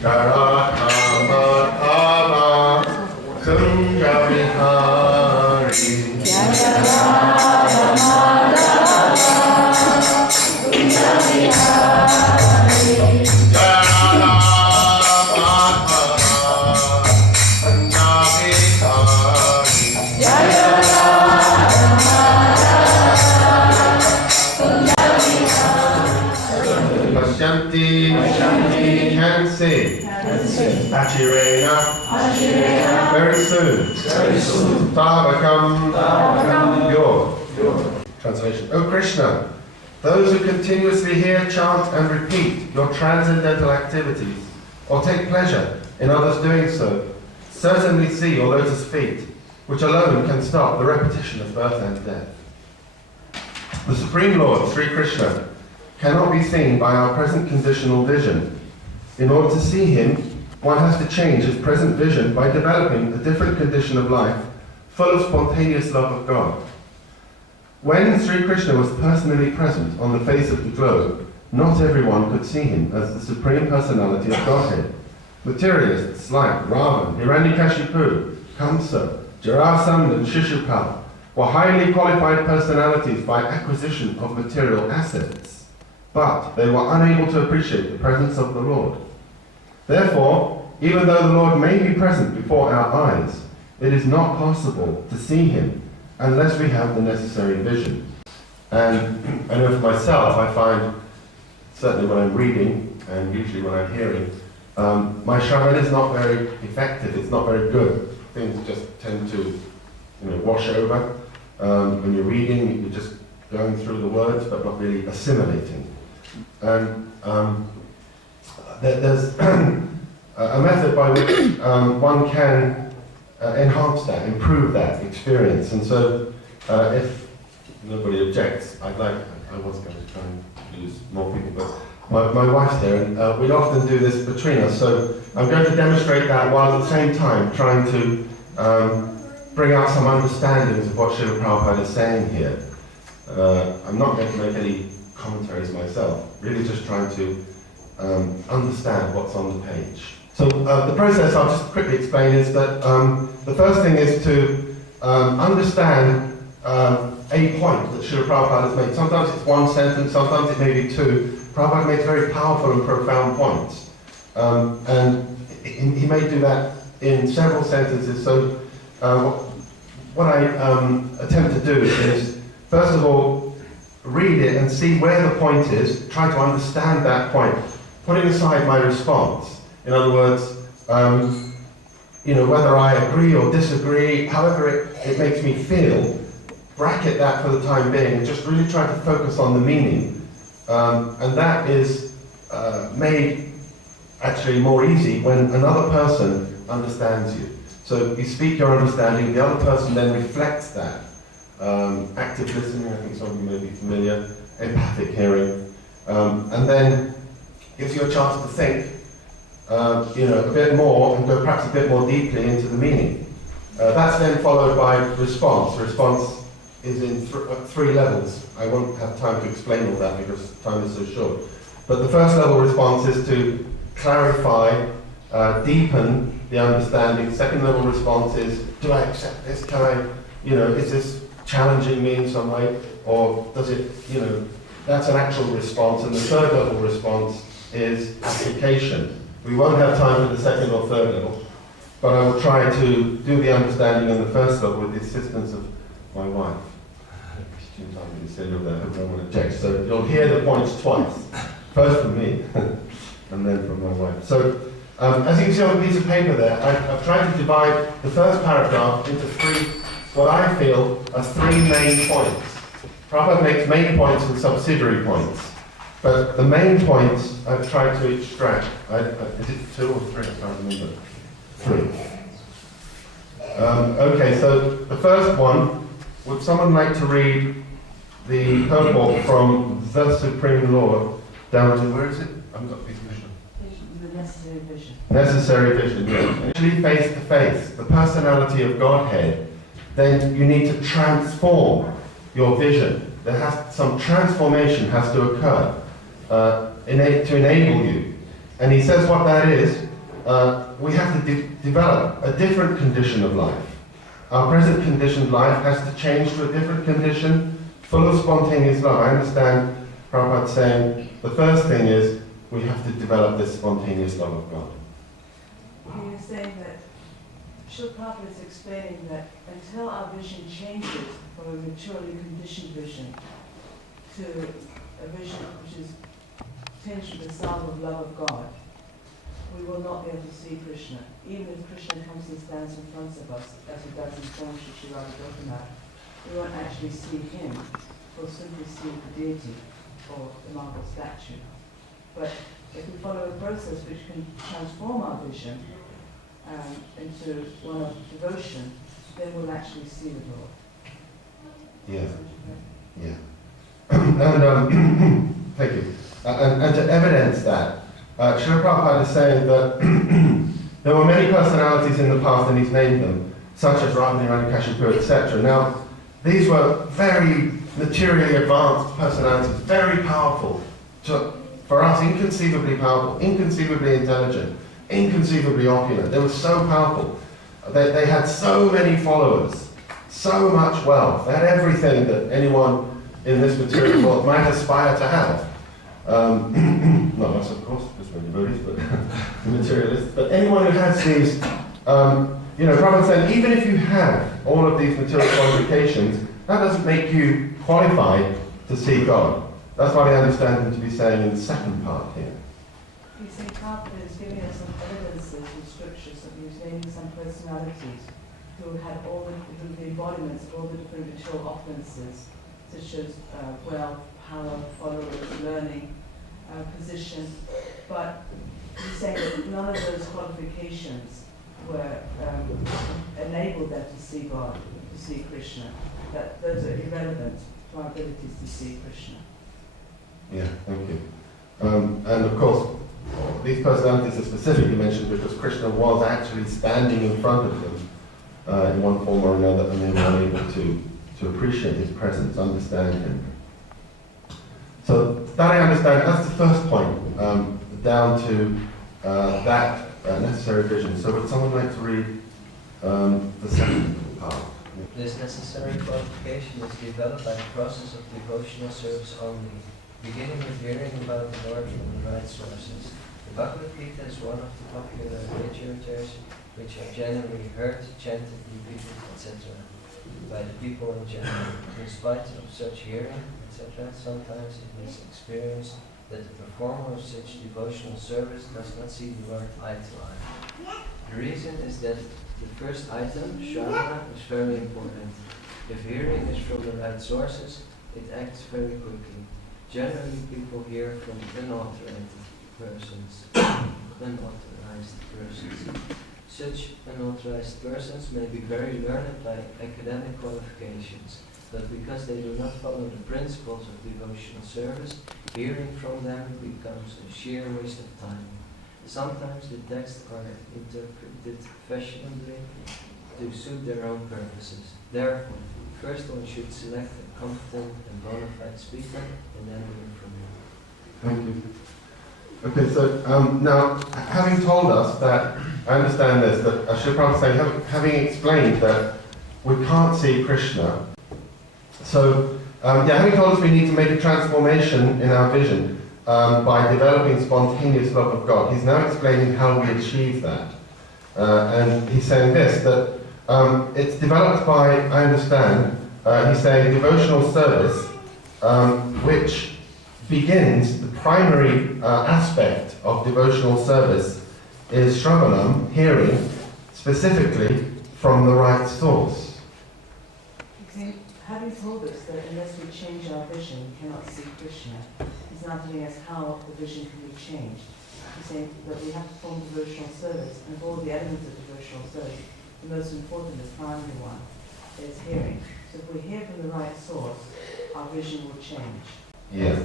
Jaratamahava Kunjavihari Can see. Achirena. Very soon. Tavakam. Your translation. O Krishna, those who continuously hear, chant and repeat your transcendental activities, or take pleasure in others doing so, certainly see your lotus feet, which alone can stop the repetition of birth and death. The Supreme Lord, Sri Krishna, cannot be seen by our present conditional vision. In order to see him, one has to change his present vision by developing a different condition of life, full of spontaneous love of God. When Sri Krishna was personally present on the face of the globe, not everyone could see him as the Supreme Personality of Godhead. Materialists like Ravan, Hiranyakashipu, Kamsa, Jarasandha and Shishupal were highly qualified personalities by acquisition of material assets, but they were unable to appreciate the presence of the Lord. Therefore, even though the Lord may be present before our eyes, it is not possible to see him unless we have the necessary vision. And I know for myself, I find, certainly when I'm reading, and usually when I'm hearing, my Shravan is not very effective, it's not very good. Things just tend to wash over. When you're reading, you're just going through the words, but not really assimilating. And there's a method by which one can enhance that, improve that experience. And so, if nobody objects, I was going to try and use more people, but my wife's here, and we often do this between us. So I'm going to demonstrate that while at the same time trying to bring out some understandings of what Srila Prabhupada is saying here. I'm not going to make any commentaries myself, really just trying to understand what's on the page. So the process I'll just quickly explain is that the first thing is to understand a point that Srila Prabhupada has made. Sometimes it's one sentence, sometimes it may be two. Prabhupada makes very powerful and profound points. And he may do that in several sentences. So what I attempt to do is, first of all, read it and see where the point is, try to understand that point, putting aside my response. In other words, whether I agree or disagree, however it makes me feel, bracket that for the time being and just really try to focus on the meaning. And that is made actually more easy when another person understands you. So you speak your understanding, the other person then reflects that. Active listening, I think some of you may be familiar, empathic hearing, and then gives you a chance to think a bit more and go perhaps a bit more deeply into the meaning. That's then followed by response. Response is in three levels. I won't have time to explain all that because time is so short. But the first level response is to clarify, deepen the understanding. Second level response is, do I accept this? Can I, is this challenging me in some way? Or does it, that's an actual response. And the third level response is application. We won't have time for the second or third level, but I will try to do the understanding on the first level with the assistance of my wife. I hope no one objects. So you'll hear the points twice. First from me, and then from my wife. So, as you can see on the piece of paper there, I've tried to divide the first paragraph into three, what I feel are three main points. Prabhupada makes main points and subsidiary points. But the main points I've tried to extract. Is it two or three? I can't remember. Three. Okay, so the first one, would someone like to read the purport from the Supreme Lord down to, where is it? I've got a piece of vision. The necessary vision. Necessary vision, yeah. Actually face to face, the personality of Godhead, then you need to transform your vision. Some transformation has to occur to enable you. And he says what that is we have to develop a different condition of life. Our present conditioned life has to change to a different condition, full of spontaneous love. I understand Prabhupada saying the first thing is we have to develop this spontaneous love of God. He is saying that, Srila Prabhupada is explaining that until our vision changes from a maturely conditioned vision to a vision which is tinged with the sound of love of God, we will not be able to see Krishna. Even if Krishna comes and stands in front of us, as he does in form Shri Radhadesh, we won't actually see him. We'll simply see the deity or the marble statue. But if we follow a process which can transform our vision into one of devotion, then we'll actually see the Lord. Yeah. Yeah. And thank you. And to evidence that, Srila Prabhupada is saying that there were many personalities in the past, and he's named them, such as Radhadesh, Kashyapa, etc. Now, these were very materially advanced personalities, very powerful, for us inconceivably powerful, inconceivably intelligent, inconceivably opulent. They were so powerful. They had so many followers, so much wealth. They had everything that anyone in this material world might aspire to have. Not us, of course, because we're devotees, but materialists. But anyone who has these, Prabhupada said, even if you have all of these material qualifications, that doesn't make you qualified to see God. That's what I understand him to be saying in the second part here. You see, Prabhupada is giving us some evidences in scriptures that he was naming some personalities who had all the embodiments of all the different material opulences, such as wealth, power, followers, learning, position. But he's saying that none of those qualifications were enabled them to see God, to see Krishna. That those are irrelevant to our abilities to see Krishna. Yeah, thank you. And of course, these personalities are specifically mentioned because Krishna was actually standing in front of them in one form or another, and they were able to appreciate his presence, understand him. So that I understand, that's the first point, down to that necessary vision. So would someone like to read the second part? This necessary qualification is developed by the process of devotional service only, beginning with hearing about the Lord from the right sources. The Bhagavad Gita is one of the popular literatures which are generally heard, chanted, repeated, etc. by the people in general. In spite of such hearing, etc., sometimes it is experienced that the performer of such devotional service does not see the Lord eye to eye. The reason is that the first item, Shravana, is very important. If hearing is from the right sources, it acts very quickly. Generally, people hear from unauthorized persons. Such unauthorized persons may be very learned by academic qualifications, but because they do not follow the principles of devotional service, hearing from them becomes a sheer waste of time. Sometimes the texts are interpreted fashionably to suit their own purposes. Therefore, first one should select a competent and bona fide speaker and then learn from him. Thank you. Okay, so now, having told us that, I understand this, that I should probably say, having explained that we can't see Krishna, so, having told us we need to make a transformation in our vision by developing spontaneous love of God, he's now explaining how we achieve that. And he's saying this, that it's developed by, I understand, he's saying devotional service, which begins, the primary aspect of devotional service is Shravanam, hearing, specifically from the right source. Having told us that unless we change our vision, we cannot see Krishna, he's now telling us how the vision can be changed. He's saying that we have to form devotional service, and of all the elements of devotional service, the most important, the primary one, is hearing. So if we hear from the right source, our vision will change. Yeah.